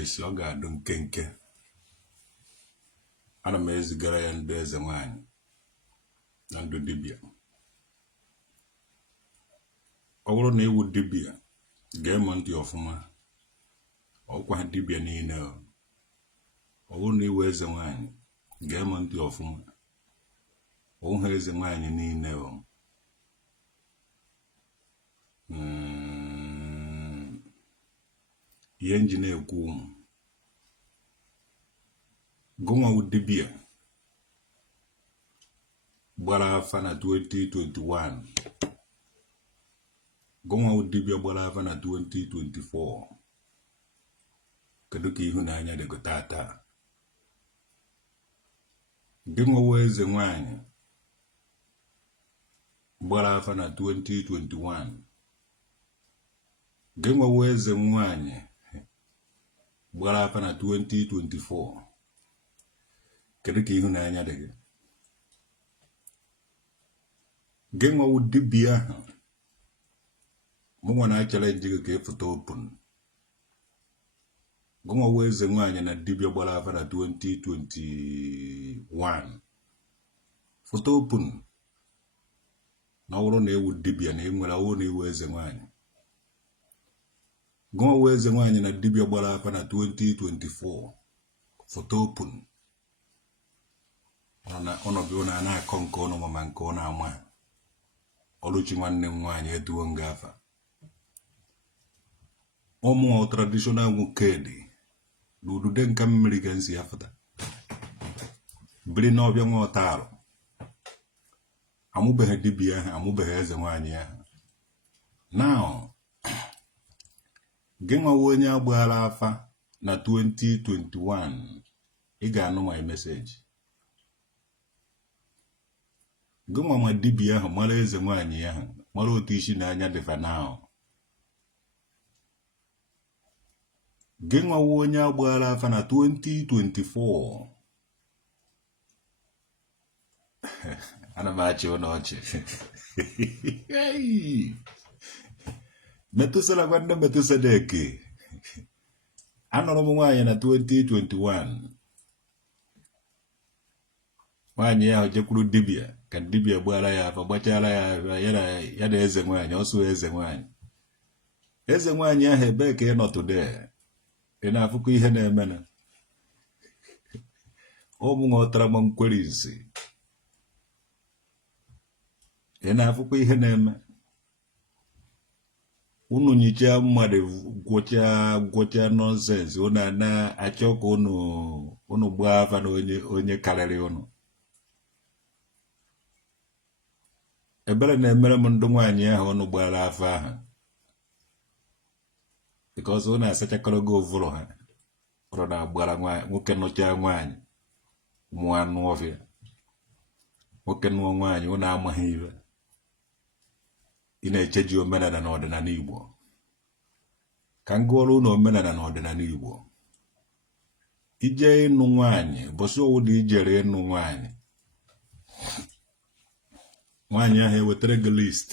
esi ọ ga-adụ nkenke ana m ezigara ya ndị eze nwanyị na ndụ dibịa ọ bụrụ na iwu dibịa ga-eme ntị ọfụma ọkwa dibịa niile ọ bụrụ na iwu eze nwanyị ga-eme ntị ọfụma ọha eze nwanyị niile ihe nji na-ekwu gụnwa dibịa gbara afa na 2021 gụnwa dibịa gbara afa na 2024 kedu ka ịhụnanya dịgo tata gụnwa eze nwanyị gbara afa na 2021 gụnwa eze nwanyị gbara afa na 2024 kedu ka ịhụnanya dị gị nwa dibịa ahụ mụnwa na-challenge gị ka ịfụta open gụnwa eze nwanyị na dibịa gbara afa na 2021 foto open na ọ bụrụ na ewu dibịa na enwere ọwụ na ewu eze nwanyị gụnwa eze nwanyị na dibịa gbara afa na 2024 foto open ọnọdụ na na-akọ nke ọnụ ma nke ọ na-ama ọlụchi nwanne m nwaanyị eduo ngafa ụmụ traditional nwoke dị n'udude nka mmiri ga nsi ya fụta biri n'ọbịa nwa ọtarụ amụbeghị dibịa ahụ amụbeghị eze nwaanyị ahụ now gị nwawo onye agbaghara afa na 2021 ị ga-anụ my message gụnwa ma dibịa ahụ mara eze nwanyị ahụ mara otu isi n'anya dịfa now gị nwawo onye agbaghara afa na 2024 ana m achị ụlọ ọchị metụsara gwanne metụsara eke anọrọ m nwaanyị na 2021 nwaanyị ahụ jekwuru dibịa ka dibịa gbara ya afa gbachara ya ya na eze nwanyị ọsọ eze nwanyị ahụ ebee ka ị nọ today ị na-afụkọ ihe na-eme na ụmụ ghọtara m nkwere isi ị na-afụkọ ihe na-eme unu nyichaa mmadụ gwọchaa nọnsensị unu na-achọ ka unu gbaa afa na onye karịrị unu ebere na-emere m ndụ nwaanyị ahụ ọnụ gbara afọ ahụ because ọ na-asachakọrọ gị ụvụrụ ha ọrụ na-agbara nwoke nụchaa nwaanyị mụọ anụ ọfịa nwoke nụọ nwaanyị ọ na-amaghị ibe ị na-echeji omenala na ọdịnala Igbo ka m gụọrọ ụlọ omenala na ọdịnala Igbo ije ịnụ nwaanyị bọsị ọwụda ijere ịnụ nwaanyị ahụ ewetara gị list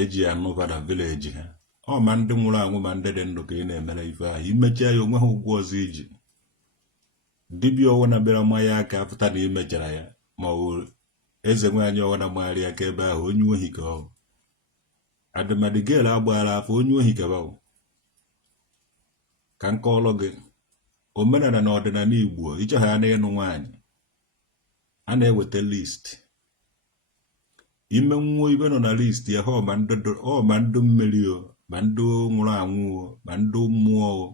eji anụba na vileji ha ọ ma ndị nwụrụ anwụ ma ndị dị ndụ ka ị na-emere ife ahụ imechaa ya onwe ha ụgwọ ọzọ iji dibịa ọwụna bịara mmanya aka apụta na imechara ya ma ọ bụ eze nwaanyị ọwụna gbagharị aka ebe ahụ onye ohi ka ọ adịmadịgel agbaghara afọ onye ohi ka ọ ka nkọọlụ gị omenala na ọdịnala Igbo ịchọghị ya na ịnụ nwaanyị a na-eweta list ime nwuo ibe nọ na list ya ha ma ndụ mmeri o ma ndụ nwụrụ anwụ o ma ndụ mmụọ o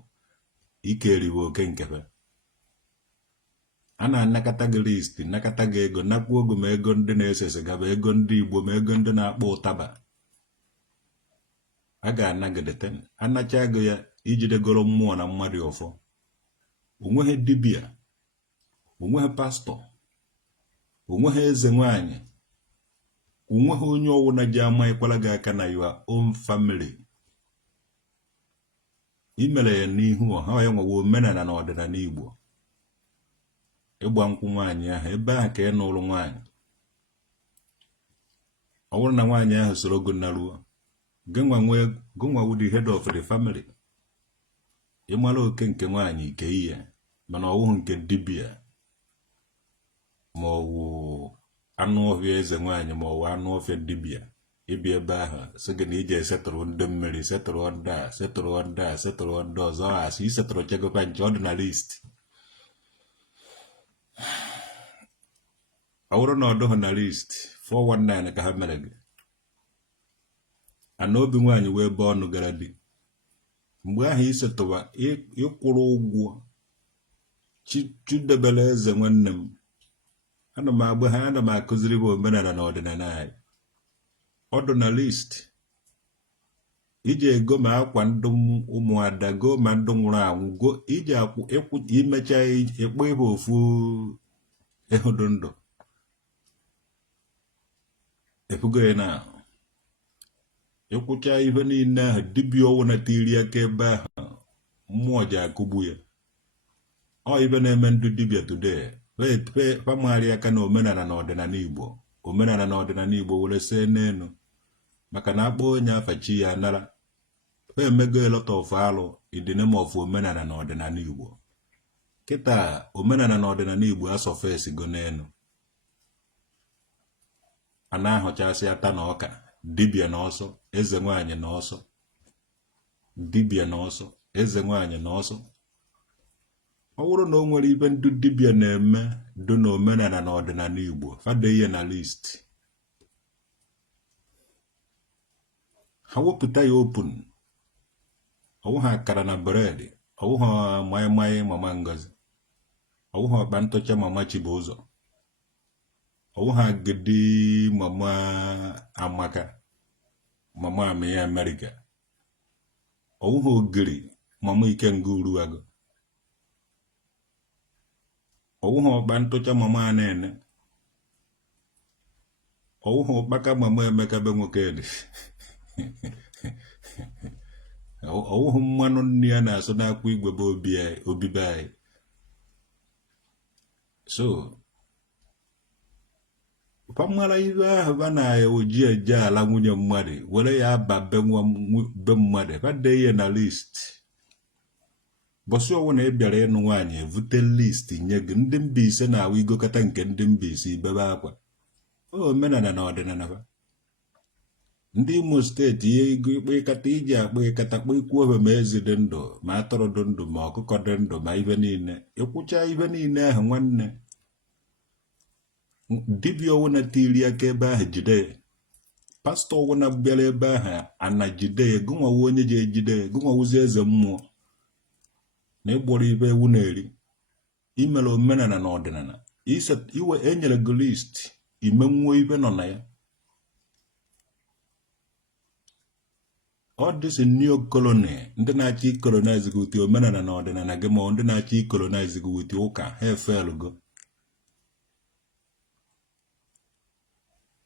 ike eriwe oke nkefe a na-anakọta gị list nakọta gị ego nakwuo ogo ma ego ndị na-ese siga ma ego ndị Igbo ma ego ndị na-akpọ ụtaba a ga-anagidete anacha gị ya ijidegoro mmụọ na mmadụ ọfọ onweghị dibịa onweghị pastọ onweghị eze nwanyị onweghị onye ọwụna ji ama ịkwala gị aka na your own family imere ya n'ihu ọha ya nwewe omenala na ọdịnala Igbo ịgba nkwụ nwaanyị ahụ ebe ahụ ka ị nụrụ nwaanyị ọ bụrụ na nwaanyị ahụ soro gị naruo gịnwa the head of the family ịmara oke nke nwaanyị ike ihe mana ọwụhụ nke dibịa ma ọwụ anụ ọhịa eze nwaanyị ma ọwụ anụ ọhịa dibịa ịbịa ebe ahụ sị gị na ije esetụrụ ndị mmiri setụrụ ndị a setụrụ ndị a setụrụ ndị ọzọ asị isetụrụ chegokwa nche ọ dị na list ọ bụrụ na ọ dụghị na list 419 ka ha mere gị ana obi nwaanyị wee ebe ọnụ gara di mgbe ahụ isetụwa ịkwụrụ ụgwọ chidebere eze nwanne m ana m agba ha ana m akụziri bụ omenala na ọdịnala anyị ọdụ na list iji ego ma akwa ndụ ụmụada go ma ndụ nwụrụ anwụ go iji imecha ịkpọ ebe ofu ịhụdụ ndụ efugo ya na ịkwụcha ihe niile ahụ dibịa ọwụ na tiri aka ebe ahụ mmụọ ji akụgbu ya ọ ibe na-eme ndụ dibịa today famagharị aka na omenala na ọdịnala Igbo omenala na ọdịnala Igbo were see n'elu maka na akpọ onye afachi ya nara emego elota of alụ idineme of omenala na ọdịnala Igbo kịta omenala na ọdịnala Igbo asọfesi go n'elu a na-ahụchasị ata na ọka dibịa na ọsọ eze nwaanyị na ọsọ dibịa na ọsọ eze nwaanyị na ọsọ ọ bụrụ na o nwere ibe ndị dibịa na-eme do na omenala na ọdịnala Igbo fade ihe na list ha wepụta ya open ọwụha akara na bred ọwụha maịmaị mama Ngozi ọwụha ọkpa ntụcha mama Chibụzọ ọwụha agidi mama Amaka mama Amịya America ọwụha ogiri mama Ikenga Uruago ọwụha ọkpa ntụcha mama Anene ọwụha ụkpaka mama Emeka be nwoke dị ọwụhụ mmanụ nne ya na-asụ n'akwa igwe bụ obibe anyị so pamara ibe ahụ ba na oji eje ala nwunye mmadụ were ya aba be mmadụ fade ihe na list bọsị ọwụ na ị bịara ịnụ nwaanyị evute list nye gị ndị Mbaise na-awụ igokọta nke ndị Mbaise ibebe akwa omenala na ọdịnala ha ndị Imo steeti ihe igo ikpe ịkata iji akpa ịkata kpa ikwu obe ma ezi dị ndụ ma atụrụ dị ndụ ma ọkụkọ dị ndụ ma ibe niile ịkwụcha ibe niile ahụ nwanne dibịa ọwụna tiri aka ebe ahụ jide pastọ ọwụna bịara ebe ahụ ana jide gụnwawu onye ji ejide gụnwawuzi eze mmụọ na ịgbọrọ ibe ewu na-eri imere omenala na ọdịnala iwe enyere gị list imenwuo ibe nọ na ya ọ dịsị neo colony ndị na-achọ ikolonize gị uti omenala na ọdịnala gị ma ndị na-achọ ikolonize gị uti ụka ha efelugo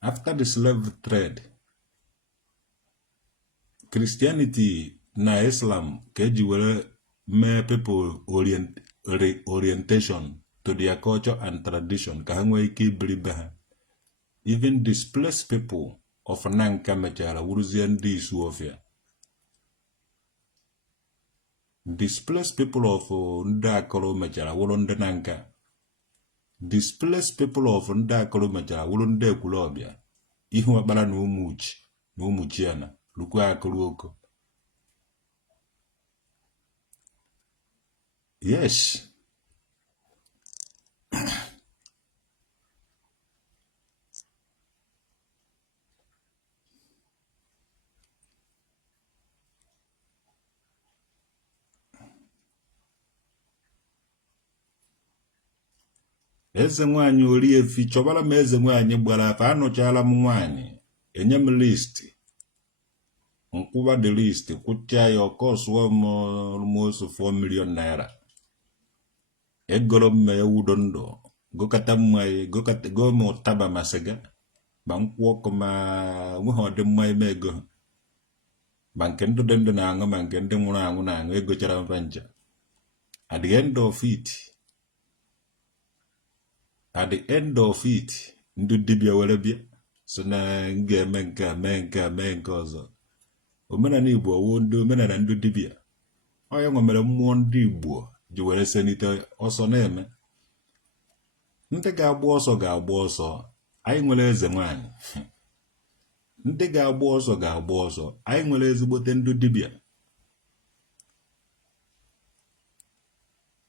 after the slave trade Christianity na Islam ka eji were mee people orientation to their culture and tradition ka ha nwee ike ibiri be ha even displaced people of Nanka mechara wuruzie ndị Isuofia displaced people of ndị akọrọ mechara wụrụ ndị Nanka displaced people of ndị akọrọ mechara wụrụ ndị Ekwulọbịa ihu akpara na ụmụuchi na ụmụchiana lukwa akụrụ oko yes eze nwaanyị Oriefi chọbara m eze nwaanyị gbara afa anụchala m nwaanyị enye m list nkwụba the list kwụcha ya ọkọsụọ m osu 4 million naira egoro m ewudo ndụ gokata mmanya go m ụtaba ma sịga ma nkwụ ọkụ ma nweghị ọdị mmanya m ego ma nke ndụ dị ndụ na-aṅụ ma nke ndị nwụrụ anwụ na-aṅụ egochara mfa ncha at the end of it ndị dibịa were bịa so na ga-eme nke a mee nke a mee nke ọzọ omenala Igbo ọwụ ndị omenala ndị dibịa onye nwe mere mmụọ ndị Igbo ji were senite ọsọ na-eme. Ndị ga-agba ọsọ ga-agba ọsọ, anyị nwere eze nwanyị. Ndị ga-agba ọsọ ga-agba ọsọ, anyị nwere ezigbote ndị dibịa.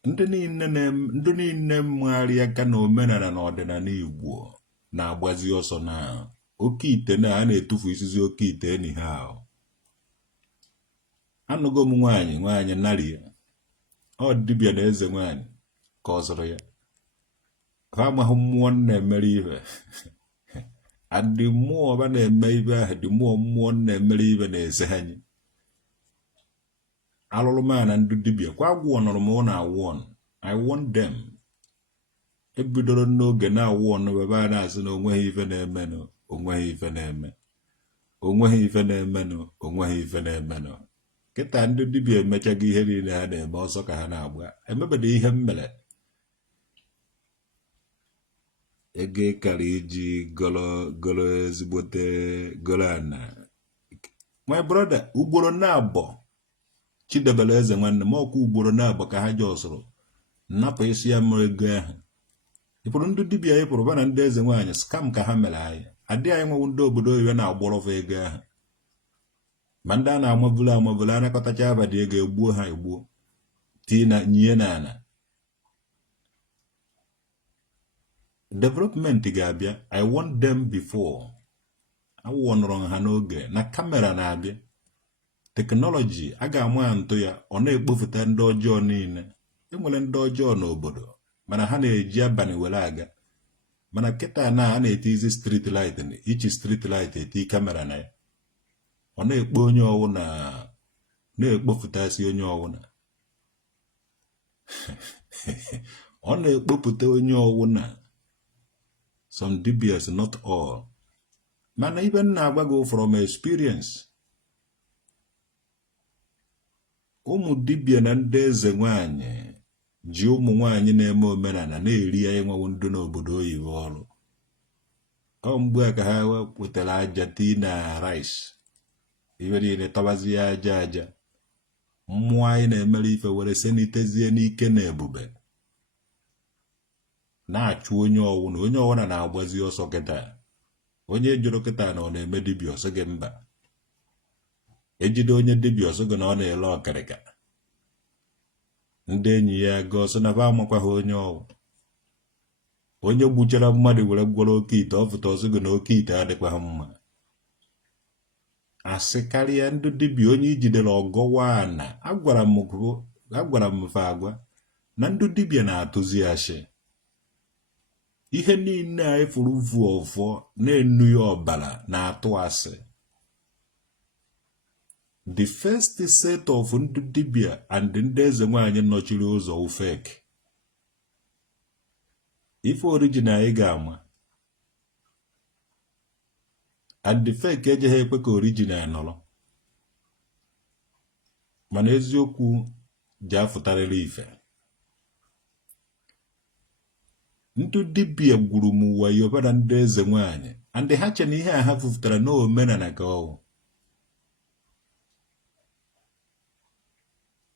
Ndị niile mmegharị aka na omenala na ọdịnala Igbo na-agbazi ọsọ na oke ite na a na-etufu isizi oke ite enyi ha ahụ. Anụgo m nwaanyị narị ya, ọ dibịa na eze nwaanyị ka ọ zụrụ ya. Ha amaghị mmụọ na-emere ihe. Adị mmụọ ọba na-eme ibe ahụ, dị mmụọ na-emere ibe na-eze anyị. Alụrụ m na ndị dibịa kwa agwọ nọrọ m na awon. I want them. Ebidoro n'oge na awon ebe a na-asị na onweghị ife na-emenụ, onweghị ife na-eme. Onweghị ife na-emenụ, onweghị ife na-emenụ. Kịta ndị dibịa emechaghị ihe niile ha na-eme ọsọ ka ha na-agba. Emebede ihe m mere. Ego kara iji golo ezigbote golo ana. My brother, ugboro na-abọ Chidebele eze nwanne m ọkụ ugboro na-abọ ka ha ji ọsụrụ nnapụ isi ya mere ego ahụ. Ịpụrụ ndị dibịa ịpụrụ ba na ndị eze nwaanyị skam ka ha mere anyị. Adị anyị nwewu ndị obodo oyiwe na-agbọrọfa ego ahụ. Ma ndị a na-amabulu anakọtacha abadị ego egbuo ha egbuo tii na nyie na ana. Development ga-abịa. I want them before. Awụọnụrụ ha n'oge na kamera na-abịa. Teknọlọji a ga-amụ ya ntụ ya ọ na-ekpofuta ndị ọjọọ niile. Enwere ndị ọjọọ n'obodo mana ha na-eji abalị were aga. Mana kịta na a na-etizi street light, ichi street light eti kamera na ya. Ọ na-ekpo onye ọwụ na-ekpofutasị onye ọwụ na. Ọ na-ekpopụta onye ọwụ na. Some DBS, not all. Mana ibe na-agwa gị from experience. Ụmụ dibịa na ndị eze nwanyị ji ụmụ nwanyị na-eme omenala na-eri ya enwewo ndị n'obodo oyibo ọrụ. Ọ mgbe a ka ha wetara aja tii na rice. Ibe niile tabazi ya aja. Mmụọ anyị na-emere ife were senitezie n'ike na ebube. Na-achụ onye ọwụna na-agbazi ọsọ kịta. Onye jụrụ kịta na ọ na-eme dibịa ọsọ gị mba. Ejide onye dibịa ọsọ gị na ọ na-ele ọkịrịka. Ndị enyi ya ga ọsọ na ba amakwa ha onye ọwụ. Onye gbuchara mmadụ were gwọrọ oke ite ọ fụta ọsọ gị na oke ite adịkwa ha mma. Asị karịa ndị dibịa onye ijidere ọgọwa ana. Agwara m fe agwa na ndị dibịa na-atụzi ashị. Ihe niile anyị furu vu ọfọ na-enu ya ọbara na-atụ asị. The first set of ndị dibịa and ndị eze nwaanyị nọchiri ụzọ ufeke. Ife original anyị ga-ama. And the fake ejeghị ekwe ka original nọrọ. Mana eziokwu ji afụtarịrị ife. Ndị dibịa gwuru m wayo bara ndị eze nwaanyị. And ha che na ihe a ha fufutara n'omenala ka ọwụ.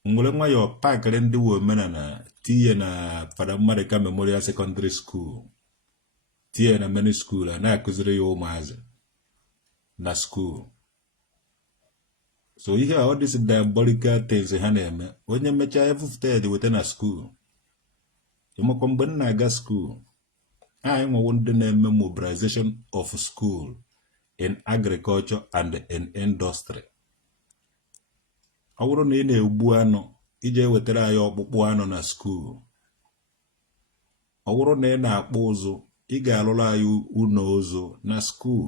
Nwere nwayọ pakịrị ndị omenala tinye na Fada Mmadụka Memorial Secondary School. Tinye na many school a na-akụziri ya ụmụazị na school. So ihe a ọ dịsị diabolical things ha na-eme. Onye mechaa efufuta ya dị weta na school. Ịmakwa mgbe m na-aga school, anyị nwewo ndị na-eme mobilization of school in agriculture and in industry. Ọ bụrụ na ị na-egbu anụ ije wetara anyị ọkpụkpụ anụ na school. Ọ bụrụ na ị na-akpụ ụzụ ị ga-alụrụ anyị ụlọ ụzụ na school.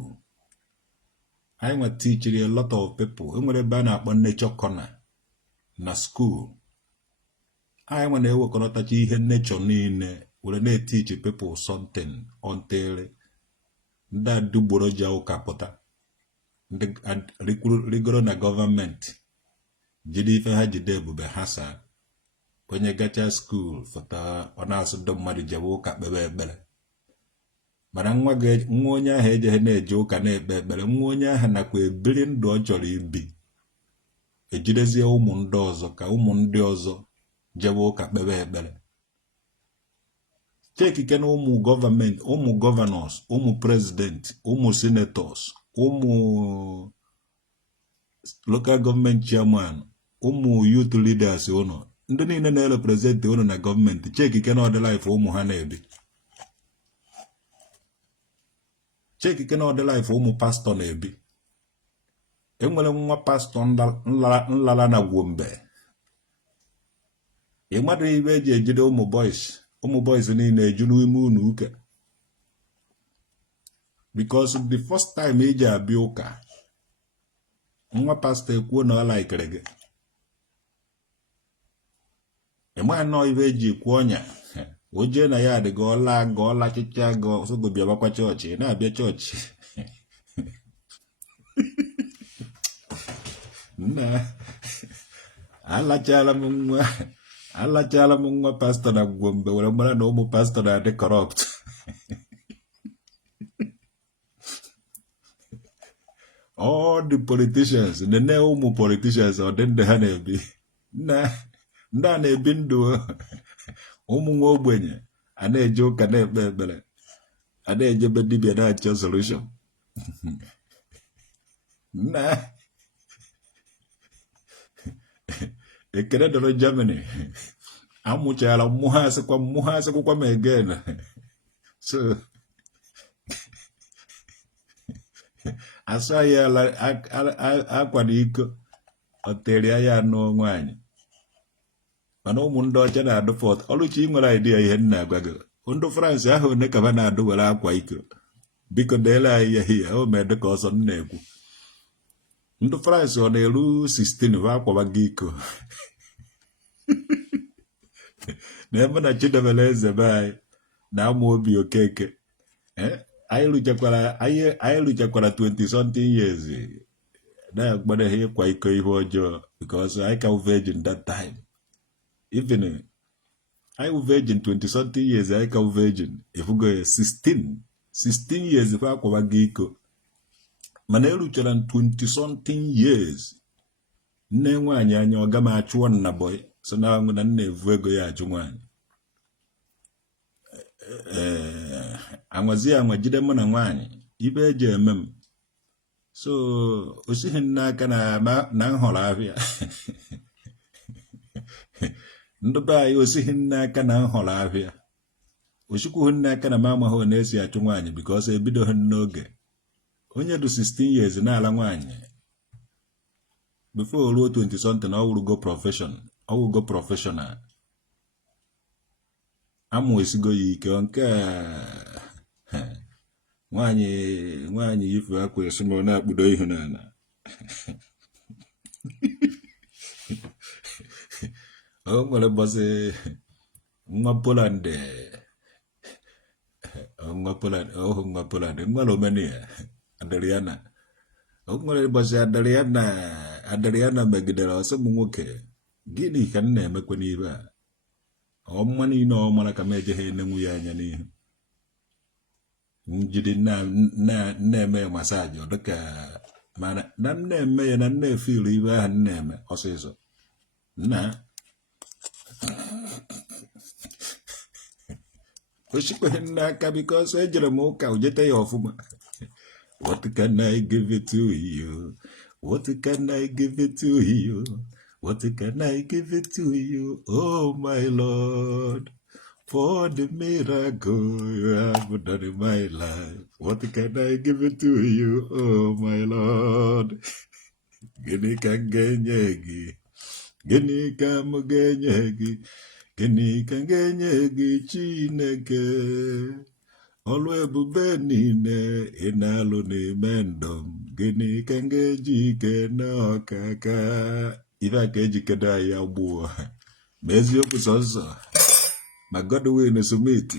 Anyị nwe teachiri a lot of people. Enwere ebe a na-akpọ nature corner na school. Anyị nwe na-ewekọrọtacha ihe nature niile were na-etichi people something until ndị adụgboro ji ụka pụta. Ndị rigoro na gọọmenti jide ife ha jide ebube ha saa. Onye gacha school fọta ọ na-asụ ndị mmadụ jebe ụka kpebe ekpere. Mana nwa onye ahụ ejeghị na-eje ụka na-ekpe ekpere. Nwa onye ahụ nakwa ebiri ndụ ọ chọrọ ibi. ejidezie ụmụ ndị ọzọ ka ụmụ ndị ọzọ jebe ụka kpebe ekpere chekike na ụmụ gọọmenti ụmụ gọvanọs ụmụ prezidenti ụmụ senetọs ụmụ lokal gọọmenti chairman ụmụ youth leaders ụnụ ndị niile na-representi ụnụ na gọọmenti chekike na ọdịlaịfụ ụmụ ha na-ebi chekike na ọdịlaịfụ ụmụ pastọ na-ebi enwere nwa pastọ nlara na Gombe ị mmadụ ibe eji ejide ụmụ boys niile eju n'ime unu ụka because the first time eji abịa ụka nwa pastọ ekwuo na ọ laikere gị ịma nọọ ibe eji ekwu ọnya o jee na ya adịghị ọla chịcha gị ọsọgo bịabakwa chọọchị na-abịa chọọchị nna alachala m nwa pastọ na Gombe were mara na ụmụ pastọ na-adị corrupt all the politicians nene ụmụ politicians ọ dị ndị ha na-ebi ndị a na-ebi ndụ ụmụ nwa ogbenye a na-eje ụka na-ekpe ekpere a na-ejebe dibịa na-achọ solution nna ekele dọrọ Germany amụchara mmụọ ha asịkwakwa m again so asa ya akwa na iko ọ tere ya anụ nwaanyị mana ụmụ ndị ọcha na-adụ fọt ọlụchi ị nwere idea ihe nna agwa gị ndị France ahụ one ka ha na-adụ were akwa iko biko deela anyị ya ihe o mee dịka ọsọ m na-ekwu ndị France ọ na-eru 16 va akwaba gị iko na-eme na Chidebere eze be anyị na ama obi Okeke anyị rụchakwara 20 something years na-agbadeghị ịkwa iko ihe ọjọọ because anyị ka virgin that time even I was virgin 20 something years I ka virgin efugo 16 years fa akwaba gị iko mana eruchara 20 something years nne nwaanyị anya ọga m achụọ nna boy so na anwụ na nna evu ego ya achụ nwaanyị anwazi anwa jide mụ na nwaanyị ibe eji eme m so osighi n'aka na nhọrọ ahịa ndị be anyị osighi n'aka na nhọrọ ahịa ochikwughị n'aka na m amaghị na-esi achụ nwaanyị because ebidoghị n'oge onye dị 16 years na-ala nwaanyị before ruo 20 something ọwụrụgo professional amụ esigo ya ike nke nwaanyị yifu akwa esimo na-akpụdo ihu n'ala o nwere bọsị nwa Poland nwa Romania Adriana o nwere bọsị Adriana megidere ọsọ m nwoke gịnị ka m na-emekwa n'ibe a ọmụma niile ọ mara ka m ejeghị enenwu ya anya n'ihu njide na-eme ya masaji ọ dịka mana na m na-eme ya na na-efilu ibe ahụ m na-eme ọsịsọ nna osikweghị n'aka because ejere m ụka ojete ya ọfụma what can I give it to you? What can I give it to you? What can I give it to you? Oh my Lord, for the miracle you have done in my life. What can I give it to you? Oh my Lord. Gịnị ka m ga-enye gị? Gịnị ka m ga-enye gị? Gịnị ka m ga-enye gị Chineke? Ọlụ ebube niile ị na-alụ n'ime ndụ m. Gịnị ka m ga-eji ike n'ọkaka? Ife a ka eji kedo anyị agbụọ ma eziokwu sọsọ ma Godwin Smith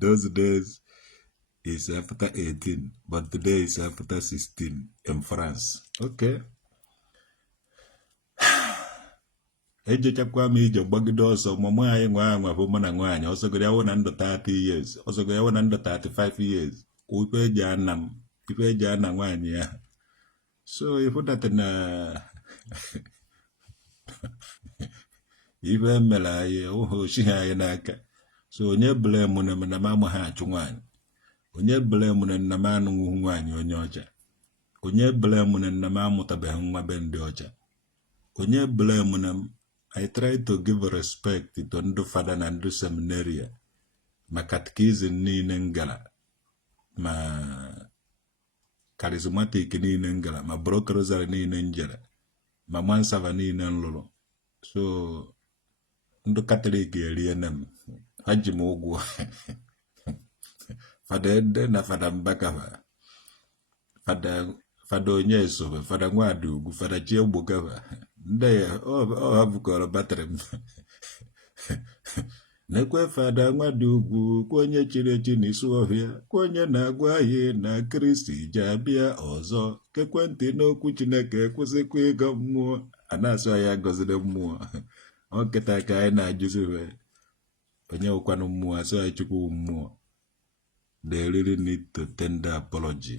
those days is after 18 but today is after 16 in France. Okay. Ejechakwa m ije gbagide ọsọ mama anyị nwa bụ mụ na nwaanyị ọsọgoro ya wụ na ndụ 30 years ọsọgoro ya wụ na ndụ 35 years ife eji ana nwaanyị ya so ifu dat na ibe mela ya oho shi ha ya n'aka so onye blame na mama ha achụ nwaanyị onye blame na mama anụghị nwaanyị onye ọcha onye blame na mama amụtabeghị nwa be ndị ọcha onye blame na I try to give respect to ndị fada na ndị seminary ma catechism niile ngala ma charismatic niile ngala ma broker rosary niile njere ma mansava niile nlụrụ so ndị katọlik erie na m ha ji m ụgwọ fada ede na fada mbakava fada onye esobe fada nwadị ugwu fada chi egbogava ndị ya ọ ha bukọrọ batrị m nekwe fada nwadị ugwu kwa onye chiri echi n'isi ọhịa kwa onye na-agwa anyị na Kristi ji abịa ọzọ kekwentị n'okwu Chineke ekwesịkwa ịga mmụọ a na-asụ ya gọziri mmụọ ọ kịta ka anyị na-ajụzi onye ụkwanụ mmụọ asụ anyị chukwu mmụọ. They really need to tender apology.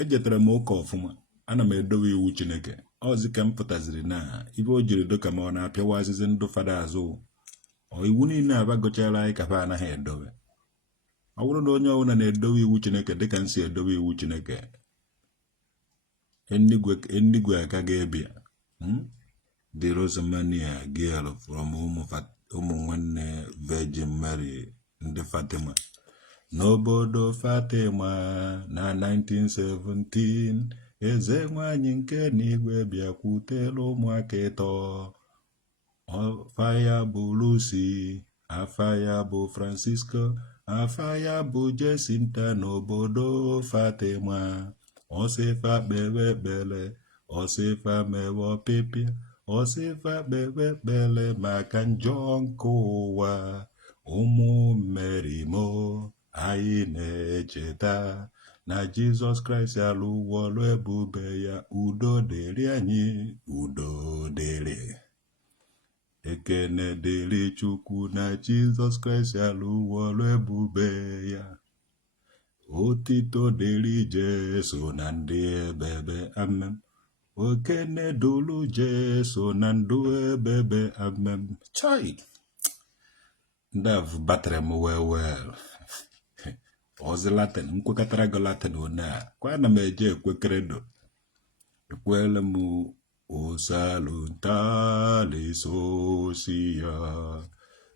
Ejetara m ụka ọfụma ana m edowe iwu Chineke ọzi ka m pụtaziri na ibe o jiri doka ma ọ na-apịawa azịzi ndụ fada azụ iwu niile abagochara anyị ka fa anaghị edowe. Ọ bụrụ na onye ọbụla na-edowe iwu Chineke dịka m si edowe iwu Chineke enigwe aka ga-ebịa. The Rosemania girl from ụmụ nwanne Virgin Mary ndị Fatima n'obodo Fatima na 1917 eze nwanyị nke n'igwe bịakwutela ụmụaka ịtọ afa ya bụ Lucy afa ya bụ Francisco afa ya bụ Jacinta n'obodo Fatima ọsịfa kpewe ekpere ọsịfa mewe ọpịpịa ọsịfa kpewe ekpere maka njọ nke ụwa. Ụmụ Merimo anyị na-echeta na Jizọs Kraịst alụwo ọlụ ebube ya. Udo dịrị anyị, udo dịrị, ekene dịrị Chukwu na Jizọs Kraịst alụwo ọlụ ebube ya. Otito dịrị Jesu na ndị ebebe, amen. Okene dolu Jesu na ndụ ebebe, amen. Chai! Ndav battery m well. Ozi Latin, nkwekọtara go Latin one a. Kwa na m eje ekwe credo. Ekwele m o salutare sosia.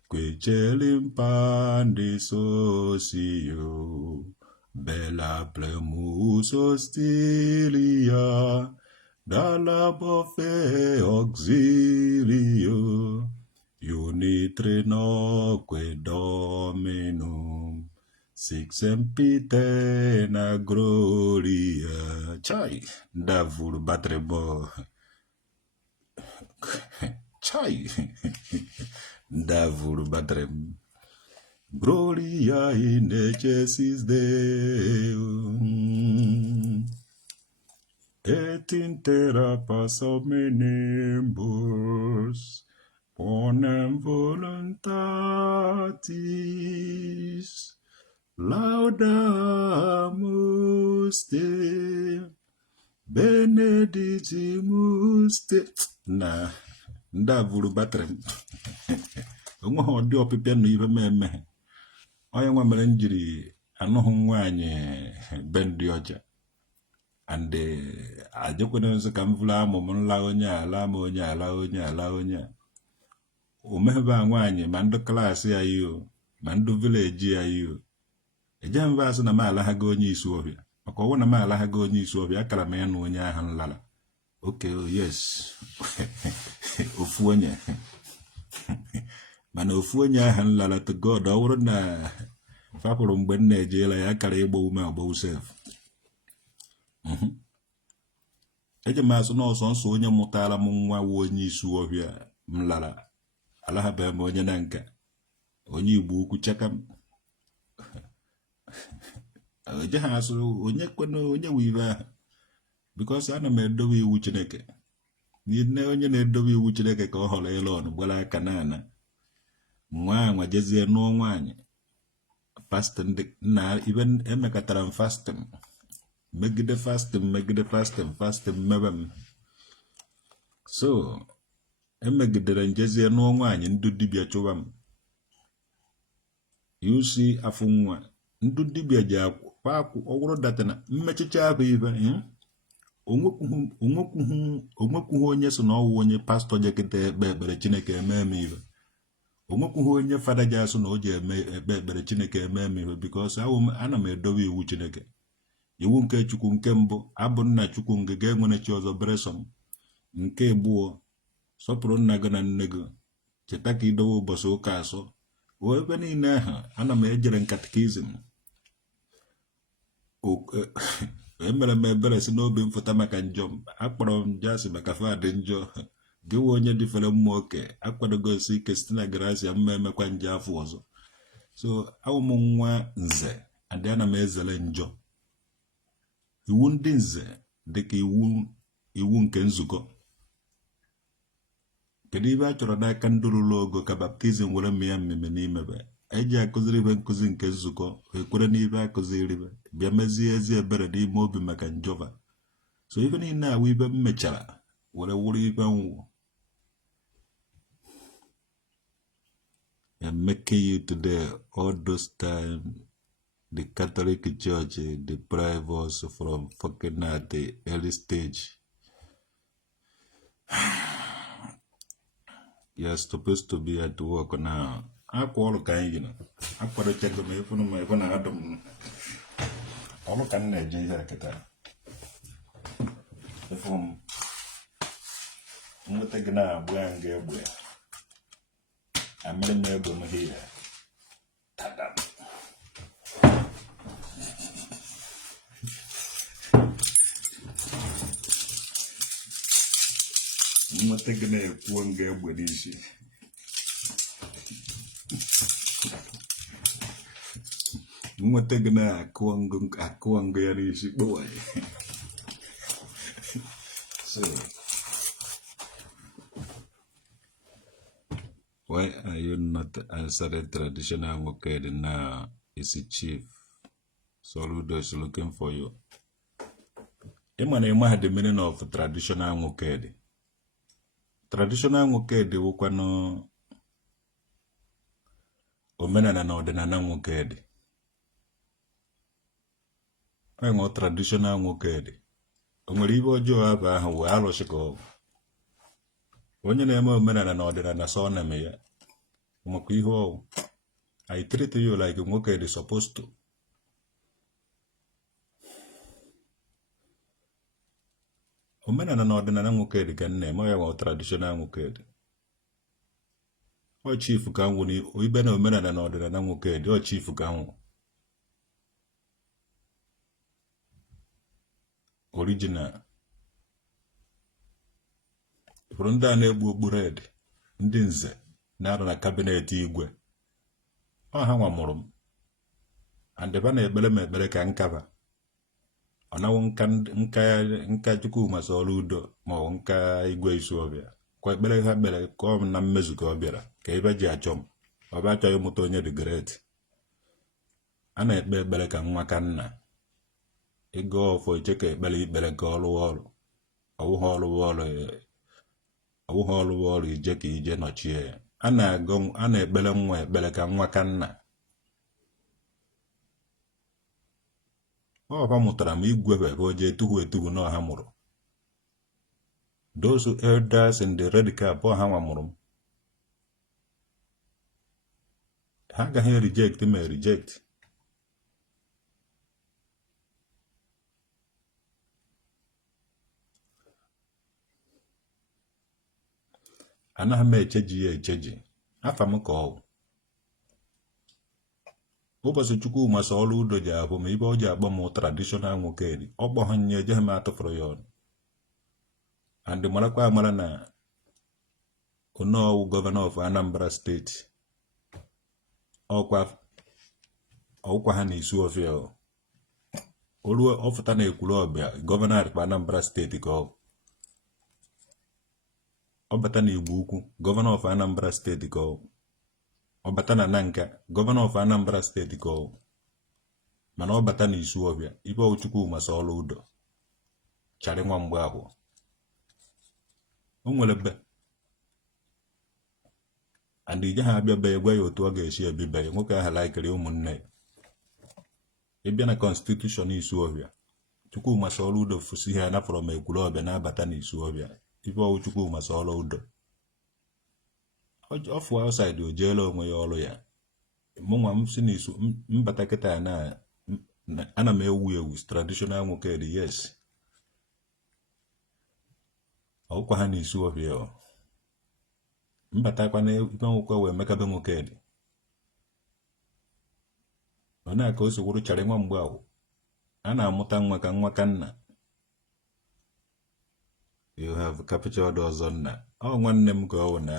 Queceli mpandi sosio. Bella plemus hostilia. Dalla bofe auxilio. Unitrinoque Dominum, six sempiterna gloria. Chai, davul batrebo. Chai, davul batrem. Gloria in excelsis Deum. Et in terra passa menembus. Ponem voluntatis, laudamus te, benedicimus te. Na, ndavulu batrem. Onwe ha ọdị ọpịpịa na ibe mmemme. Onye nwa mere njiri anụghị nwaanyị be ndị ọcha. And ajekwana nso ka m vụrụ amụ m nla onye ala. Omebe nwaanyị ma ndị klaasị ya iyo ma ndị vileji ya iyo eje mba asị na m alaghago onye isi ọbịa maka ọwụ na m alaghago onye isi ọbịa akara m ya na onye ahụ nlala. Okay, oh yes. Ofu onye mana ofu onye ahụ nlala to God ọ bụrụ na fapụrụ mgbe m na-ejela ya akara ịgba ume ọgbọ sef. Eje m asụ n'ọsọ nsọ onye mụtara m nwa wu onye isi ọbịa m lara alahabe m onye na nka onye Igbo ukwu chakam. Eje ha asụ onye kwena onye wive ahụ because ana m edowe iwu Chineke. Nne onye na-edowe iwu Chineke ka ọ họrọ ịlụ ọnụ gbara aka n'ana nwa jezie nụọ nwaanyị fasting na even emekọtara m fasting megide fasting mebe m So emegidere njezie nụọ nwaanyị ndụ dibịa chụwa m yusi afụ nwa ndụ dibịa ji akwụ ọgwụrụ datana mmechicha ahụ ibe onwekwughị onye so na ọwụ onye pastọ jekịta ekpe ekpere Chineke eme m ibe onwekwughị onye fada ji asụ na o ji eme ekpe ekpere Chineke eme m ibe because ana m edobe iwu Chineke iwu nke Chukwu nke mbụ abụ nna Chukwu nke ga-enwere chi ọzọ bereso m nke gbuo sọpụrụ nna gị na nne gị cheta ka idowe ụbọchị ụka asọ ebe niile ahụ ana m ejere katikizim emere m ebere si n'obi mfụta maka njọ m akpọrọ m jasị maka fadị njọ gịwa onye dịfere mmụọ oke akwadogo isi ike site na gracia mma emekwa nje afọ ọzọ so awụ m nwa nze adị ana m ezere njọ iwu ndị nze dịka iwu nke nzukọ kedu ibe a chọrọ n'aka ndị rụrụ ogo ka baptizim were mee ya mmemme n'imebe eji akụziri ibe nkụzi nke nzukọ ekwere n'ibe akụziribe bịa mezie ezi ebere n'ime obi maka njọba so ibe niile awụ ibe m mechara were wụrụ ibe nwụ and making you today all those time the Catholic Church deprive us from fucking at the early stage. You're supposed to be at work now. I call kind, you know. I put a check on me when I don't. All can I do that? The form. I'm taking a blank away. I'm in the neighborhood here. I'm taking a one game with this. I'm taking a Kwang boy. So, why are you not answering traditional Mokedi now? Is a chief. Soludo is looking for you. Emma had the meaning of traditional Mokedi. Traditional Mokedi wukano omenana na ọdịnala Mokedi. Enwe traditional Mokedi. Onwere ibe ọjọọ aba ahụ wee alụshikọ. Onye na-eme omenala na ọdịnala so na me ya. Maka ihe ọwụ. I treat you like Mokedi supposed to. Omenala na ọdịnala Mokedi ka na-eme ya nwa traditional Mokedi. O chief ka nwụ ni ibe na omenala na ọdịnala Mokedi o chief ka nwụ. Original. Ifuru ndị a na-egbu okpu red ndị nze na-arụ na kabinet igwe. Ọ ha nwa mụrụ m. Andeba na-ekpere m ekpere ka nkaba. Ọ nawo nka Chukwu masa ọrụ udo ma ọ nka igwe Isuobia. Kwa ekpere ha kpere ka ọ na mmezu ka ọ bịara ka ebe ji achọ m. Ọ bụ achọghị mụta onye dị great. A na-ekpe ekpere ka nwa ka nna. Ego ọfọ iche ka ekpere ikpere ka ọrụ ọrụ. Ọwụghị ọrụ ije ka ije nọchie ya. A na-ekpere nwa ekpere ka nwa ka nna. Ọha mụtara m igwebe ka o jee etuhu na ọha mụrụ. Those elders in the red cap ọha nwa mụrụ m. Ha agaghị reject ma reject. Anaghị m echeji ya echeji. Afa m ka ọwụ. Ụbọchị Chukwu masa ọrụ udo ji abụ ma ibe ọ ji akpọ m traditional Mokedi. Ọ kpọ ha nye ejeghị m atụfụrụ ya ọnụ. And marakwa amara na Onowu Governor of Anambra State. Ọkwa ha na Isuofia. Olu ọfụta na Ekwulọbịa Governor of Anambra State ka ọ. Ọbata na Igbo Ukwu Governor of Anambra State ka ọ. Ọbata na Nanka Governor of Anambra State ka ọ. Mana ọbata na Isuobia ibe Chukwu masa ọrụ udo. Chari nwa mgbe ahụ. nwere be and ije ha abịa be gwa ya otu ọ ga-esi ebibe ya nwoke ahụ laikiri ụmụnne ya ịbịa na constitution Isuọfịa Chukwuma Soludo fusi ha na from Ekwulọbịa na-abata na Isuọfịa ife ọwụ Chukwuma Soludo ọfụ outside o jeela onwe ya ọrụ ya mụnwa m si n'isu mbata kịta na ana m ewu traditional nwoke dị yes ọkwa ha na Isuọfịa mbata kwa na ife nwoke wee mekabe nwoke dị ọ na-aka o sokwuru chara nwa mgbe ahụ a na-amụta nwa ka nna you have captured ọzọ nna ọ nwanne m ka ọ wụ na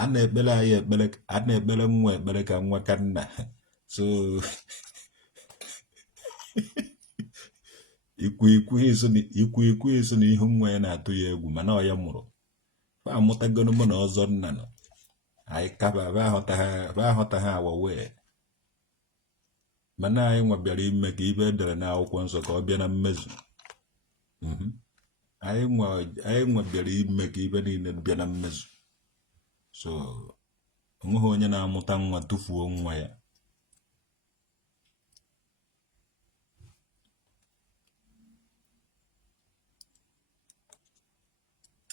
a na-ekpere anyị ekpere a na-ekpere nwa ekpere ka nwa ka nna so ikwu eso na ihu nwa ya na-atụ ya egwu mana ọ ya mụrụ fa amụtagono mụ na ọzọ nna nọ anyị kaba ahụta ha awa wee mana anyị nwa bịara ime ka ibe edere n'akwụkwọ nsọ ka ọ bịa na mmezu anyị nwa bịara ime ka ibe niile bịa na mmezu so onweghị onye na-amụta nwa tụfuo nwa ya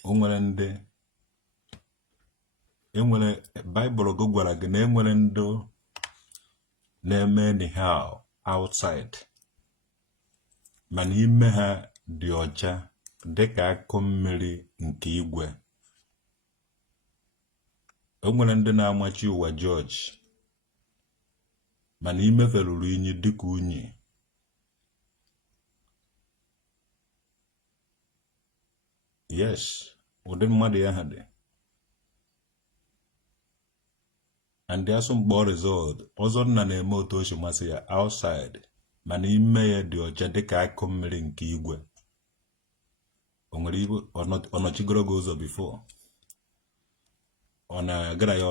o nwere ndị enwere Baịbụl gị gwara gị na enwere ndị na-eme anyhow outside mana ime ha dị ọcha dịka akụ mmiri nke igwe o nwere ndị na-amachi ụwa George mana imefe ruru unyi dịka unyi yes ụdị mmadụ ya ha dị and asụmkpọ result ọzọ nna na-eme otu ochi masị ya outside mana ime ya dị ọcha dịka akụ mmiri nke igwe o nwere ibu ọnọchigoro gị ụzọ before ọ na-agara ya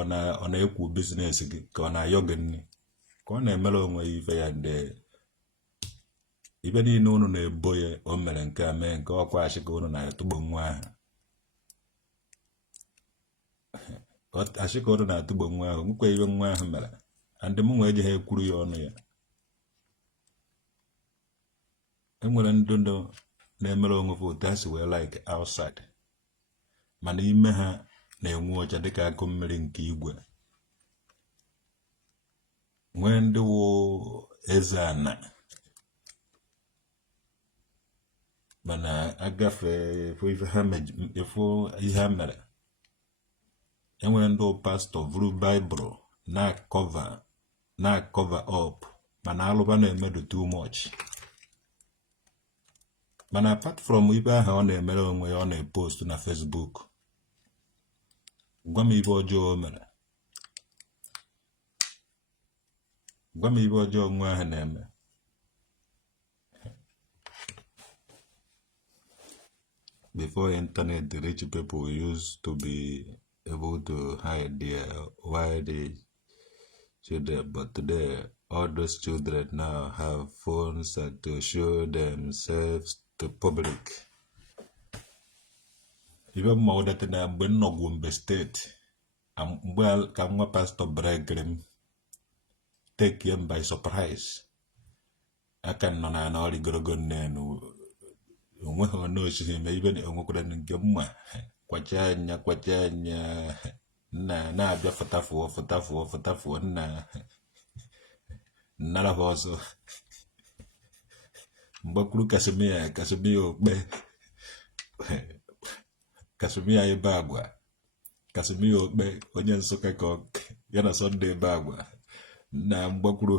ọ na-ekwu biznes gị ka ọ na-ayọ gị nri ka ọ na-emere onwe ya ife ya nde ibe niile unu na-ebo ya o mere nke a mee nke ọkwa achị ka unu na-atụgbo nwa ahụ ashika ọrụ na-atụgbo nwa ahụ nwekwa ibe nwa ahụ mere and m nwe eji ha ekwuru ya ọnụ ya enwere ndị na-emere onwe fa otu ha si wee like outside mana ime ha na-enwe ọcha dịka akụ mmiri nke igwe nwee ndị wụ eze ana mana agafe efo ihe ha mere enwere ndị pastọ vuru Baịbụl na cover up mana alụba na-emedu too much mana apart from ibe ahụ ọ na-emere onwe ya ọ na-epost na Facebook gwa m ibe ọjọọ o mere gwa m ibe ọjọọ nwa ahụ na-eme before internet the rich people used to be able to hide their wild children, but today all those children now have phones to show themselves to public. Even more that na mgbe nnọgwu mbe steeti mgbe ka nwa pastọ Bregrim take him by surprise aka nọ na ọrịgorogo nnenu onweghị ọnụ osisi ma ibe na onwekwara nke mma kwacha anya nna na-abịa fụtafuo nna nnara ha ọzọ mgbakwuru Kasimia okpe Kasimia ebe agwa Kasimia okpe onye Nsụka ka ya na Sunday ebe agwa na mgbakwuru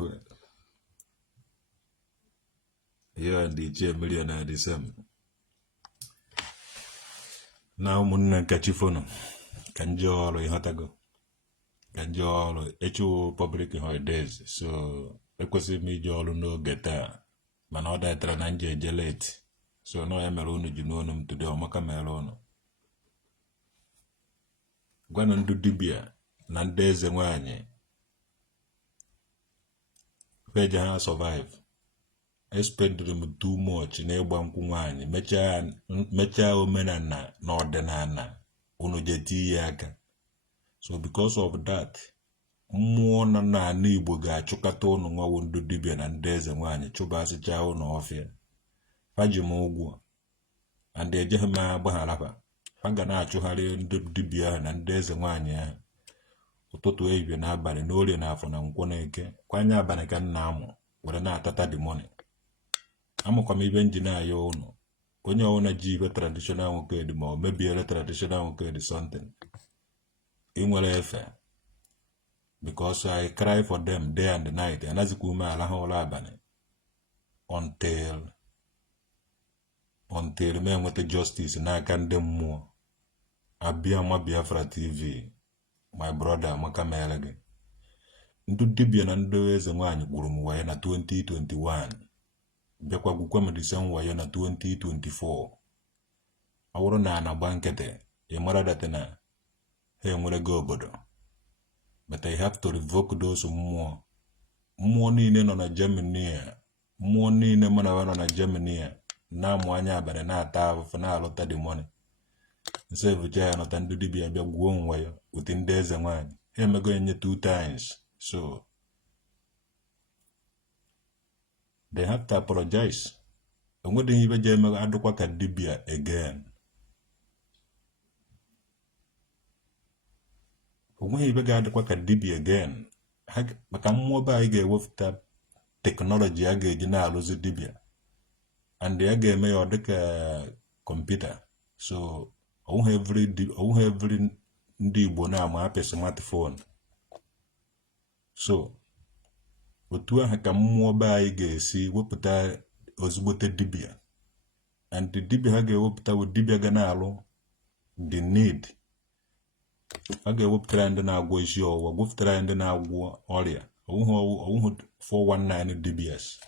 ya ndị ichie mmiri na Disemba na ụmụnne nkachifono ka nje ọrụ ịghọtago ka nje ọrụ echu public holidays so ekwesịrị m ije ọrụ n'oge taa mana ọ datara na nje eje late so na ya mere unu ji n'onu m today ọmaka mere unu gwanụ ndị dibịa na ndị eze nwanyị feje ha survive spendịrị m too much n'ịgba nkwụ nwaanyị mechaa omenala na ọdịnala unu jeti ya aka. So because of that, mmụọ na n'ala Igbo ga-achụkata unu nwawo ndị dibịa na ndị eze nwaanyị chụbasịcha unu ọfịa. Faji m ụgwọ and ejeghị m agbagharapa. Ha ga na-achụgharị ndị dibịa ahụ na ndị eze nwaanyị ahụ ụtụtụ ehihie na abalị na orie na afọ na nkwọ na eke. Kwanye abalị ka nna amụ were na-atata the money. Amụkwa m ibe njin aya ụnụ onye ọwụna ji ibe traditional nwoke dị ma ọ mebiere traditional nwoke dị something ị nwere efe because I cry for them day and night. Anazikwa ume alahụ ụra abalị until me enweta justice n'aka ndị mmụọ. Abịa ma Biafra TV, my brother Amaka mere gị. Ndị dibịa na ndị eze nwaanyị gburu m wayo na 2021 bịakwa gwukwa m disen wayo na 2024. Ọ bụrụ na anagba nkịtị ị mara dati na ha enwere gị obodo, but I have to revoke those mmụọ niile nọ na Germany, mmụọ niile mụ na ha nọ na Germany na-amụ anya abalị na-ata afụfụ na-alụta the money. Nsevucha ya nọta ndị dibịa bịa gwuo nwayo ụtị ndị eze nwaanyị. Ha emego enye 2 times. So they have to apologize. Onwedịghị ibe je emego adụkwa ka dibịa again. Onweghị ibe ga-adịkwa ka dibịa again. Maka mmụọ be anyị ga-ewepụta teknọlọji a ga-eji na-alụzi dibịa and ya ga-eme ya ọ dịka kọmputa. So ọwụghị every ndị Igbo na-ama apị smartphone. So otu ahụ ka mmụọ be anyị ga-esi wepụta ozugbote dibịa, and the dibịa ha ga-ewepụta bụ dibịa ga na-alụ the need. Ha ga-ewepụtara ndị na-agwọ isi ọwụwa, wepụtara ndị na-agwọ ọrịa. Ọwụghị 419 DBS.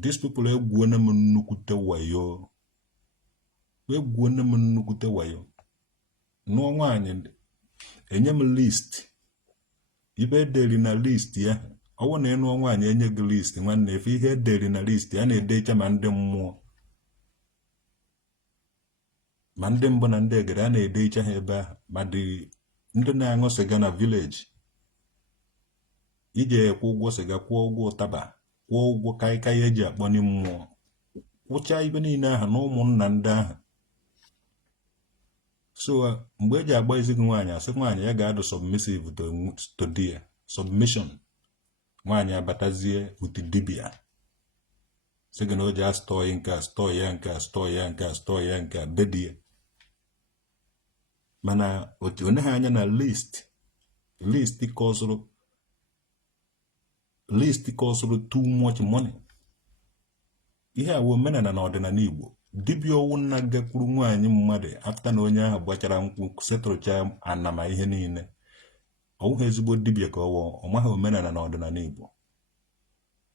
These people egwuona m nnukwute wayo. Nụọ nwaanyị enye m list. Ibe ederi na list ya. Ọwụ na ịnụọ nwaanyị enye gị list nwanne, efe ihe ederi na list ya na-edecha ma ndị mmụọ ma ndị mbụ na ndị egere a na-edecha ha ebe ahụ. Ma dị ndị na-aṅụ sịga na village ije kwụ ụgwọ sịga, kwụọ ụgwọ ụtaba, kwụọ ụgwọ kaikai eji akpọni mmụọ, kwụchaa ibe niile ahụ na ụmụnna ndị ahụ. So mgbe eji agba ezi gị nwaanyị asị nwaanyị ya ga-adụ submissive to dear submission. Nwaanyị abatazie uti dibịa sị gị na o ji astọ ya nke a bedie. Mana onye ha anya na list kọsụrụ too much money. Ihe a wụ omenala na ọdịnala Igbo. Dibịa ọwụ nna gakwuru nwaanyị mmadụ afta na onye ahụ gbachara nkwụ setụrụcha anama ihe niile. Ọwụghị ezigbo dibịa ka ọ maghị omenala na ọdịnala Igbo.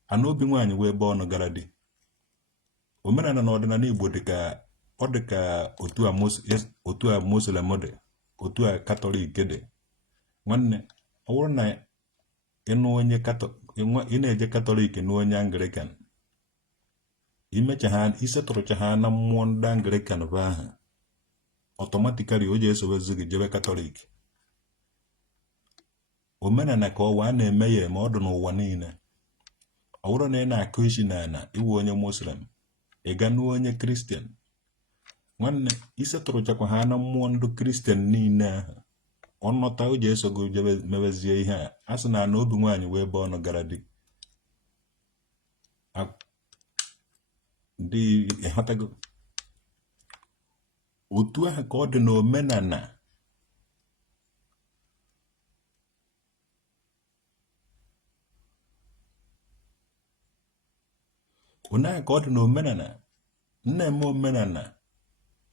Anaobi nwaanyị wee ebe ọnụ gara di. Omenala na ọdịnala Igbo dịka otu a Muslim dị, otu a Katọlik dị. Nwanne ọ bụrụ na ị na-eje Katọlik na onye Anglican, isetụrụcha ha na mmụọ ndị Anglican bụ ahụ, ọtọmatikali o ji esobezi gị jebe Katọlik. Omenala ka ọwa a na-eme ya eme, ọ dị n'ụwa niile. Ọ bụrụ na ị na-akụ isi n'ala iwu onye Muslim, ị ga n'u onye Kristian, nwanne isetụrụchakwa ha na mmụọ ndị Kristian niile ahụ, ọnọta o ji eso gị jebe mewezie ihe a sị na obi nwaanyị wee ebe ọnụ gara di. Ndị ịghọtago otu ahụ ka ọ dị n'omenala. Onye ahụ ka ọ dị n'omenala. Nna-eme omenala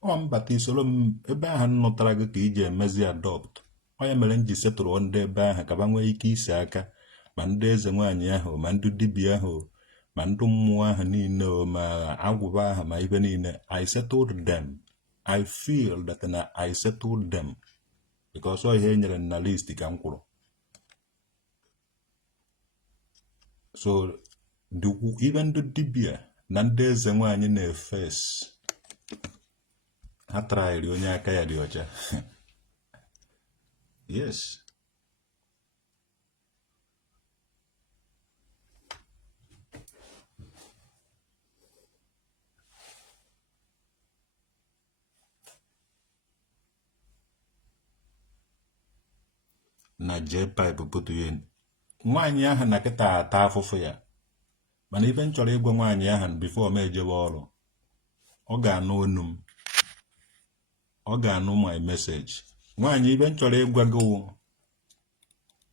ọ mbata isoro m ebe ahụ nnụtara gị ka iji emezi adopt. Ọ ya mere m ji setụrụ ndị ebe ahụ ka ba nwee ike isi aka ma ndị eze nwaanyị ahụ ma ndị dibịa ahụ ma ndị mmụọ ahụ niile ma agwụba ahụ ma ibe niile. I settled them. I feel that na I settled them because ọ ihe enyere na list ka m kwuru. So even the dibia na ndị eze nwaanyị na-efes ha traịrị onye aka ya dị ọcha. Yes. Na J-pipe pụtụ ihe nwaanyị ahụ na kịta ata afụfụ ya, mana ibe m chọrọ ịgwa nwaanyị ahụ before m ejebe ọrụ, ọ ga-anụ onu m, ọ ga-anụ my message. Nwaanyị ibe m chọrọ ịgwa gị,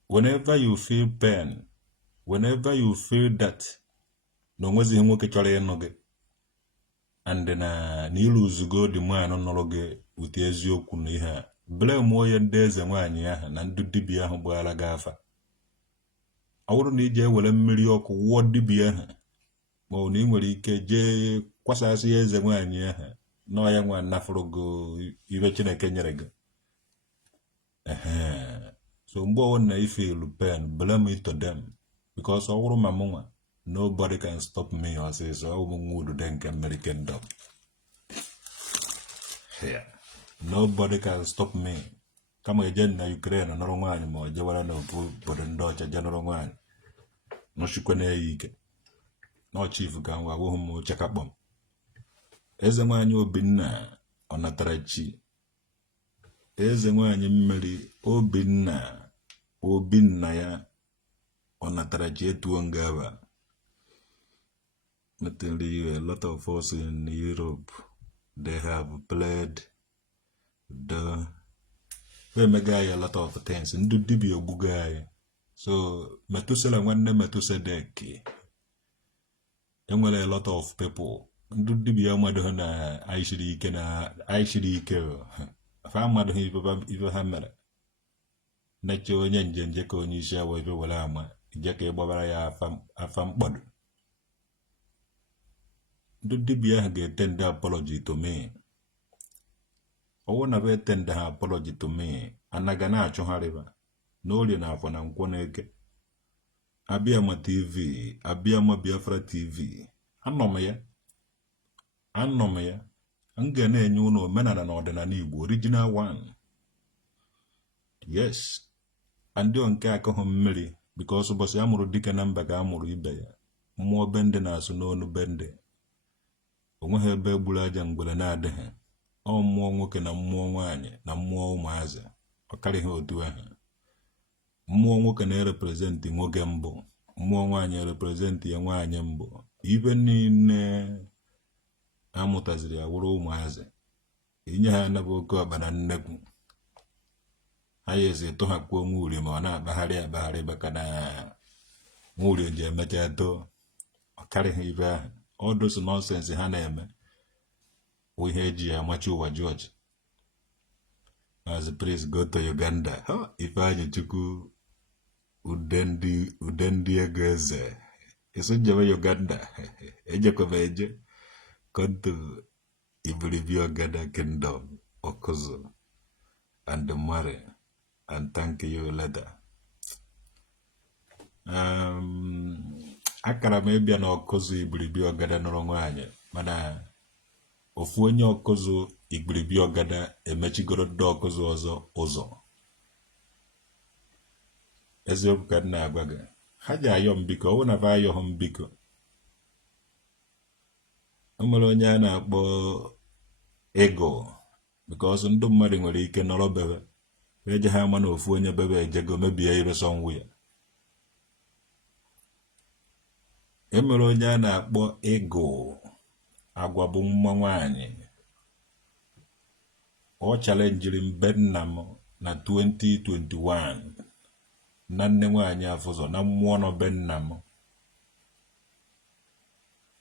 whenever you feel pain, whenever you feel that na onwezighị nwoke chọrọ ịnụ gị and na ilu uzugo dị mmanụ nụrụ gị ụtị eziokwu na ihe a, blame onye ndị eze nwaanyị ahụ na ndị dibịa ahụ gbara gị afa. Ọ bụrụ na ije ewere mmiri ọkụ wụọ dibịa ahụ, ma ọ na ị nwere ike jee kwasasị eze nwaanyị ahụ na ya nwa nafụrụ gị ibe Chineke nyere gị. So mgbe ọ na ifeel pain, blame it to them, because ọ bụrụ ma mụnwa, nobody can stop me ọsịsọ. Ọ bụ nwudu dị nke mmiri kingdom. Nobody can stop me. Kama eje na Ukraine nọrọ nwaanyị ma ọ jewara na obodo ndị ọcha je nọrọ nwaanyị nọchikwa na-eyi ike na chief ka nwa wụhụ m chekakpọm. Eze nwaanyị Obinna ọ natara chi. Eze nwaanyị mmiri Obinna ya ọ natara chi etuo ngaba. A lot of us in Europe, they have played we mega a lot of things. Ndu dibia ogbuga. So Metusela nwanne Metusedeki. Enwere a lot of people. Ndu dibia mmadụ na aishiri ike. Fa mmadụ ibe ha mere. Neche onye njenje ka onye isi awo ibe were ama. Ije ka ịgbabara ya afa mkpọdụ. Ndu dibia ha ga-etende apology to me. Owo na be tend ha apology to me. Anaga na achọgharịba n'olie na afọ na nkwọ n'eke. Abịama TV, Abịama Biafra TV. Anọ m ya. M ga na-enye unu omenala na ọdịnala Igbo original one. Yes. Ndị nke akọghọ mmiri because ụbọchị amụrụ dike na mba ka amụrụ ibe ya. Mmụọ bende na-asụ n'onu bende. Onweghị ebe gburu aja mgbere na-adịghị. Ọ mmụọ nwoke na mmụọ nwaanyị na mmụọ ụmụazị. Ọ karịghị otu ahụ. Mmụọ nwoke na-erepresenti nwoke mbụ, mmụọ nwaanyị erepresenti ya nwaanyị mbụ. Ibe niile amụtaziri ya wụrụ ụmụazị. Inye ha anabụ oke ọkpa na nnekwu. Ha yezi tụhakwuo nwuri ma ọ na-akpagharị baka na nwuri nje emecha too. Ọ karịghị ibe ahụ. All those nonsense ha na-eme. Ihe eji ya amachi ụwa George. As a priest go to Uganda. Ifeanyi Chukwu udendi ego eze. Isu njebe Uganda. Ejekwebe eje. Come to Ibilibia Ogada Kingdom, Okuzu, and marry, and thank you later. Akara maybe an Okuzu Ibilibia Ogada no nwaanyị, mana ofu onye Okuzu Ibilibia Ogada emechigoro ndị Okuzu ọzọ ụzọ. Eziokwu ka nna agwa gị. Ha ji ayọ mbiko, ọ na va ayọ mbiko. O nwere onye a na-akpọ ego because ndị mmadụ nwere ike nọrọ bebe eje ha ama na ofu onye bebe ejego mebie ibe sọnwụ ya. E mere onye a na-akpọ ego agwa bụ nwa nwaanyị. Ọ chalenjiri mbe nna m na 2021 na nne nwaanyị afụzọ na mmụọ nọ be nna m.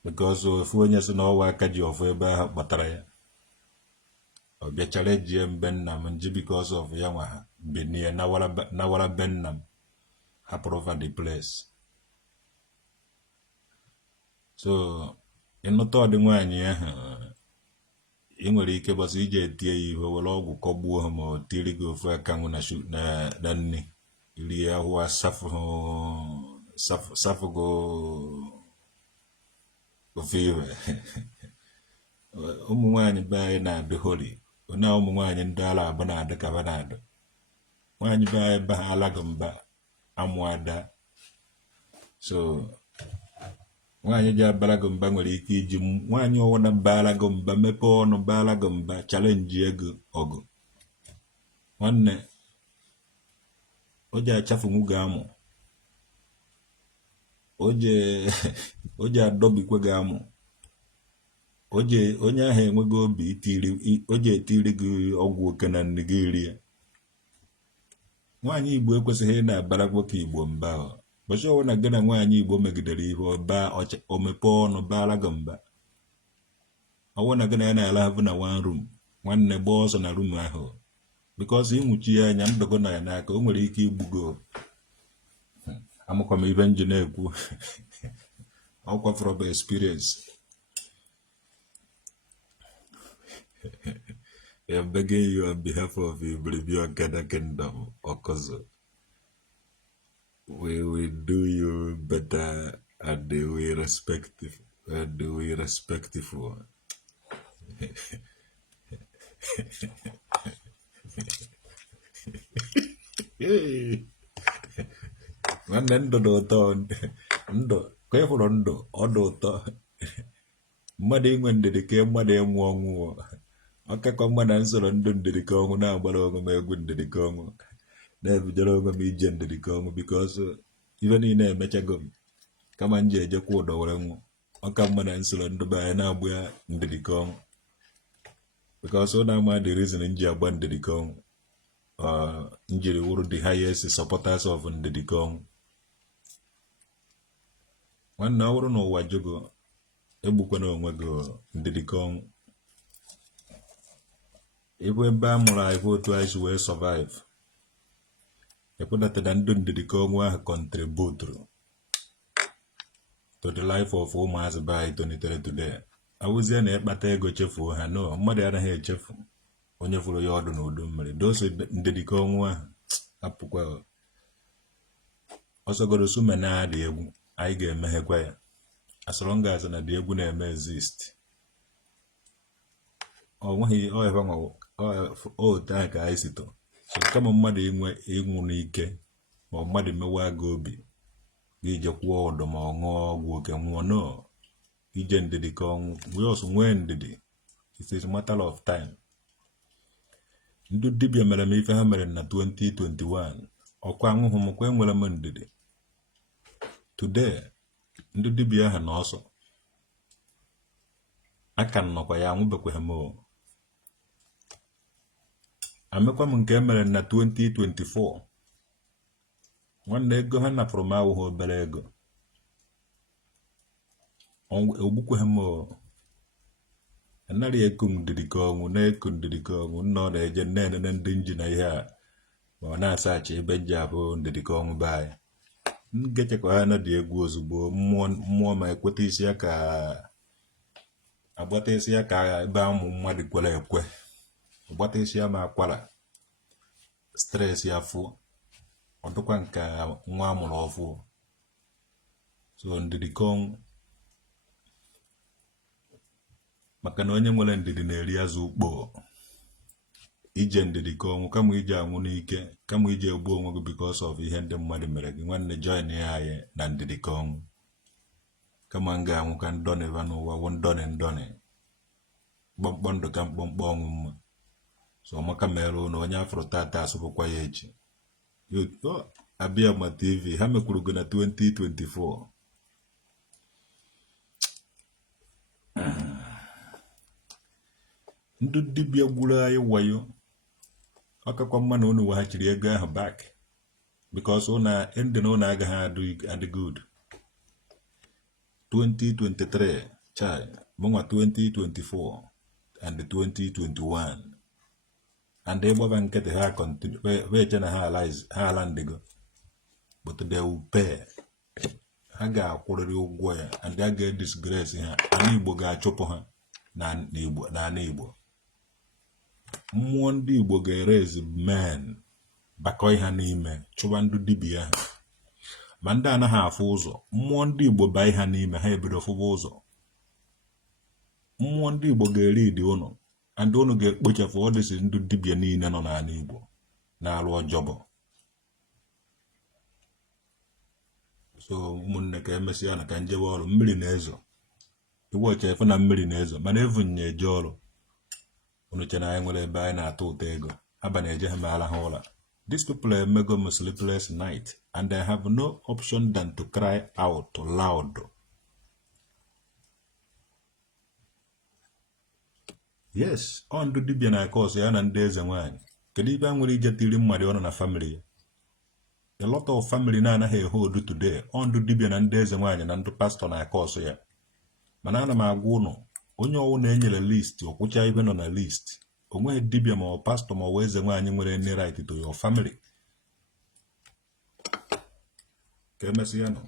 Because ofu onye si na ọwa aka ji ọfụ ebe ahụ kpatara ya. Ọ bịachara ejie mbe nna m nji because of ya nwa ha binie nawara be nna m hapụrụ over the place. So ịnụta ọdị nwaanyị ahụ ị nwere ike bọsị ije etie ya ihe were ọgwụ kọgbuo ha ma ọ tiri gị ofu aka nwụ na nne iri ahụ asafụgo ofiwe ụmụ nwaanyị be anyị na-adị holi na ụmụ nwaanyị ndị ala abụ na-adị ka ba na-adị nwaanyị be anyị ba ha alaghị mba amụada so nwaanyị ji abara gị mba nwere ike iji nwaanyị ọwụna bara gị mba mepee ọnụ bara gị mba chalenji ego ọgụ nwanne o ji achafu nwuge amụ o ji adọbikwe gị amụ onye ahụ enweghị obi o ji etiri gị ọgwụ oke na nne gị rie nwaanyị Igbo ekwesịghị ị na-abara nwoke Igbo mba bọchị ọwụna gị na nwaanyị Igbo megidere ihe o mepee ọnụ bara gị mba ọwụna gị na ya na-ala ahụ na one room nwanne gbaa ọsọ na room ahụ because ịnwụchi ya anya ndọgọ na ya n'aka o nwere ike igbugo amụkwa m ibe nji na-ekwu ọkwa from experience. I'm begging you on behalf of Ibribio Ghana Kingdom, Okozo. We will do you better and we respectful. Nwanne ndụ dị ụtọ ndụ ka ị hụrụ ndụ ọ dị ụtọ mmadụ inwe ndidi ka mmadụ ịnwụ ọnwụ ọkakọ mmadụ nsoro ndụ ndidi ka ọnwụ na-agbara onwe m egwu ndidi ka ọnwụ na-ebidoro onwe m ije ndidi ka ọnwụ because ife niile emechago m kama m ji ejekwa ụdọ were nwụ ọka mmadụ nsoro ndụ be anyị na-agba ya ndidi ka ọnwụ because ọ na-ama the reason m ji agba ndidi ka ọnwụ njiri wụrụ the highest supporters of ndidi ka ọnwụ nwanne ọ bụrụ na ụwa jogo egbukwana onwe gị ndidi ka ọnwụ ebe a mụrụ anyị otu anyị si wee survive ekwedata na ndụ ndidi ka ọnwụ ahụ contribute to the life of ụmụazị be anyị tonitere today awụzie na ịkpata ego chefuo ha no mmadụ anaghị echefu onye fụrụ ya ọdụ n'udu mmiri doso ndidi ka ọnwụ ahụ apụkwa ọsọgoro sume na-adị egwu anyị ga-emeghekwa ya as long as na dị egwu na-eme exist ọ nweghị otu ahụ ka anyị sito so kama mmadụ ịnwụ n'ike ma mmadụ mewa gị obi gị jekwuo ọdụ ma ọ ṅụọ ọgwụ oke nwụọ no ije ndidi ka ọnwụ nwee ndidi it is a matter of time. Ndị dibịa mere m ife ha mere na 2021 ọkwa anwụhụ m kwa enwere m ndidi today ndị dibịa ha n'ọsọ aka nnọkwa ya anwụbekwa m amekwa m nke emere na 2024 nwanne ego ha napụrụ m awụghị obere ego ogbukwe m anarị eku ndidi ka ọnwụ na-eku ndidi ka ọnwụ nnọọ na-eje nne ndị nji na ihe a ma ọ na-asachi ebe nji abụ ndidi ka ọnwụ be anyị ngechekwa ha na dị egwu ozugbo mmụọ ma ekweta isi ya ka agbata isi ya ka ebe ụmụ mmadụ kwere ekwe agbata isi ya ma akwara stress ya fụ ọ dịkwa nke nwa amụrụ ọfụ so ndidi ka ọnwụ maka na onye nwere ndidi na-eri azụ ukpo ije ndidi ka ọnwụ kama ije anwụ n'ike kama ije egbu onwe gị because of ihe ndị mmadụ mere gị nwanne join ya anyị na ndidi ka ọnwụ kama m ga-anwụ ka ndọnị va n'ụwa wụ ndọnị mkpọmkpọ ndụ ka mkpọmkpọ ọnwụ mma so ọmaka mere ụnụ onye afọrọ tata asụpụkwa ya echi Abịama TV ha mekwuru gị na 2024 ndị dibịa gburu anyị wayo ọkakwa mma na unu weghachiri ego ahụ back because ndị na ụlọ agaghị adị good 2023 chai mụnwa 2024 and 2021 and ịgbaba nkịtị ha continue wee che na ha ala ndịgo but they will pay ha ga-akwụrịrị ụgwọ ya and a ga-disgrace ha ana Igbo ga-achụpụ ha na Igbo mmụọ ndị Igbo ga-erezi men bakọ ha n'ime chụba ndị dibịa ha ma ndị anaghị afụ ụzọ mmụọ ndị Igbo baa ha n'ime ha ebido fụba ụzọ mmụọ ndị Igbo ga-eri idi ụnụ and ụnụ ga-ekpochapụ ọdịsị ndụ dibịa niile nọ n'ala Igbo na-alụ ọjọbọ. So ụmụnne ka emesịa na ka njebe ọrụ mmiri na-ezo iwe ọcha efe na mmiri na-ezo mana evu nya eje ọrụ unu che na anyị nwere ebe anyị na-atụ ụtọ ego abalị eje ha ala ha ụra. These people emego m sleepless night and I have no option than to cry out loud. Yes, ọ ndụ dibịa na-aka ọsọ ya na ndị eze nwaanyị kedu ibe a nwere ije tiri mmadụ ọnụ na family ya. A lot of family na-anaghị ehold today ọ ndụ dibịa na ndị eze nwaanyị na ndụ pastọ na-aka ọsọ ya. Mana ana m agwa ụnụ onye ọwụ na-enyere list ọkwụcha ibe nọ na list onweghị dibịa ma ọ pastọ ma ọ eze nwaanyị nwere any right to your family. Ka emesịa nọ.